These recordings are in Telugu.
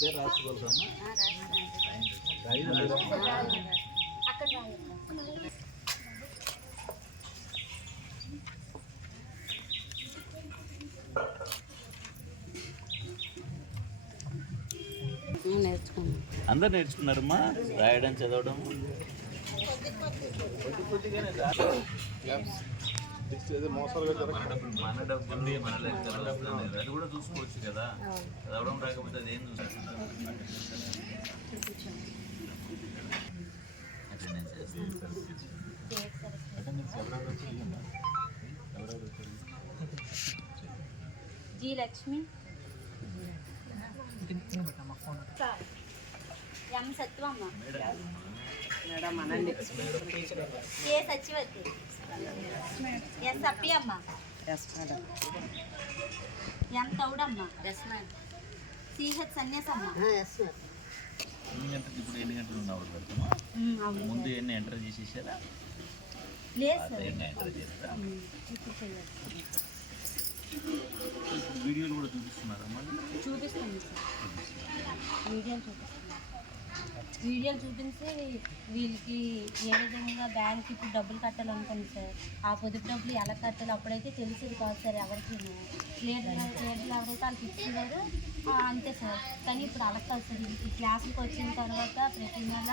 పేరు రాసుకోవాలమ్మా. అందరు నేర్చుకున్నారమ్మా రాయడం చదవడం. మన డబ్బు ఉంది, మన లెక్కలు అది కూడా చూసుకోవచ్చు కదా. చదవడం రాకపోతే అదేం చూసుకుంటారు. జీ లక్ష్మి, ఎం సత్యమ్మ, ఏ సచివతి, ఎస్ అప్పమ్మ, ఎం తౌడమ్మ, సిహెచ్ సన్యాసమ్మ. ఇప్పుడు ఎన్ని గంటలు ఉన్నావు పెడతామా? ముందు ఎన్ని ఎంటర్ చేసేసారా? లేదు సార్, ఎంటర్ చేస్తా. వీడియోలు కూడా చూపిస్తున్నారమ్మా? చూపిస్తాను సార్, వీడియోలు చూపిస్తాను. వీడియోలు చూపించి వీళ్ళకి ఏ విధంగా బ్యాంక్కి ఇప్పుడు డబ్బులు కట్టాలనుకోండి సార్, ఆ పొదుపు డబ్బులు ఎలా కట్టాలి అప్పుడైతే తెలిసేది కాదు సార్ ఎవరికి. లీడర్లు ఎవరైతే వాళ్ళకి ఇచ్చేవారు అంతే సార్. కానీ ఇప్పుడు అలా కాదు సార్. ఈ క్లాసులకు వచ్చిన తర్వాత ప్రతి నెల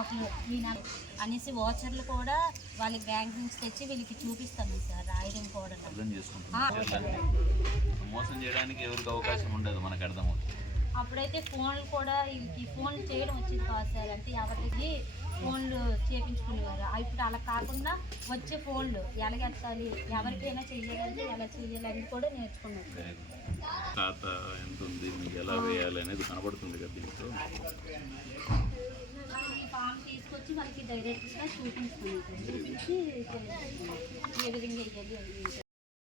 ఒకరు ఈ నెల అనేసి వాచర్లు కూడా వాళ్ళకి బ్యాంక్ నుంచి తెచ్చి వీళ్ళకి చూపిస్తాను సార్ రాయడం కూడా. అర్థం చేసుకుంటున్నాం. మోసం చేయడానికి ఎవరికి అవకాశం ఉండదు, మనకు అర్థమవుతుంది. అప్పుడైతే ఫోన్లు కూడా వీళ్ళకి ఫోన్లు చేయడం వచ్చేది కాదు సార్. అంటే ఎవరికి ఫోన్లు చేయించుకునేవారు. ఇప్పుడు అలా కాకుండా వచ్చే ఫోన్లు ఎలాగెత్తాలి, ఎవరికైనా చెయ్యాలంటే ఎలా చెయ్యాలని కూడా నేర్చుకున్నారు. ఖాతా ఎంత ఉంది, మీకు ఎలా వేయాలి అనేది కనబడుతుంది కదా దీంతో. ఈ ఫామ్ తీసుకొచ్చి వాళ్ళకి డైరెక్ట్గా చూపించుకున్నాం, చూపించి ఏ విధంగా వేయాలి.